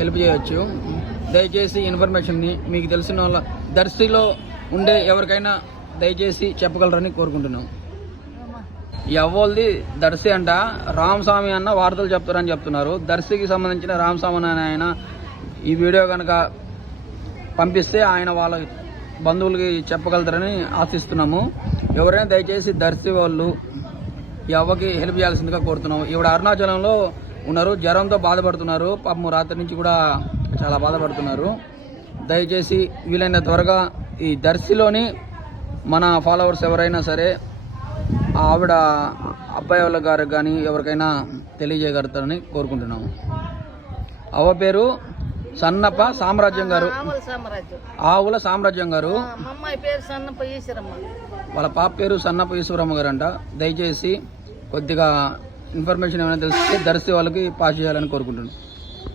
Help చేయవచ్చు. దయచేసి ఇన్ఫర్మేషన్ని మీకు తెలిసిన వాళ్ళ దర్శిలో ఉండే ఎవరికైనా దయచేసి చెప్పగలరని కోరుకుంటున్నాం. ఈ అవ్వోల్ది దర్శి అంట రామస్వామి అన్న వార్తలు చెప్తారని చెప్తున్నారు. దర్శికి సంబంధించిన రామస్వామి అని ఆయన ఈ వీడియో కనుక పంపిస్తే ఆయన వాళ్ళ బంధువులకి చెప్పగలుగుతారని ఆశిస్తున్నాము. ఎవరైనా దయచేసి దర్శి వాళ్ళు ఈ అవ్వకి హెల్ప్ చేయాల్సిందిగా కోరుతున్నాము. ఈవిడ అరుణాచలంలో ఉన్నారు, జ్వరంతో బాధపడుతున్నారు. పాపం రాత్రి నుంచి కూడా చాలా బాధపడుతున్నారు. దయచేసి వీలైన త్వరగా ఈ దర్శిలోని మన ఫాలోవర్స్ ఎవరైనా సరే ఆవిడ అబ్బాయి వాళ్ళ గారికి కానీ ఎవరికైనా తెలియజేయగలుగుతారని కోరుకుంటున్నాము. అవ్వ పేరు సన్నప్ప సామ్రాజ్యం గారు, ఆవుల సామ్రాజ్యం గారు. వాళ్ళ పాప పేరు సన్నప్ప ఈశ్వరమ్మ గారు అంట. దయచేసి కొద్దిగా ఇన్ఫర్మేషన్ ఏమైనా తెలిస్తే దర్శి వాళ్ళకి పాస్ చేయాలని కోరుకుంటున్నాను.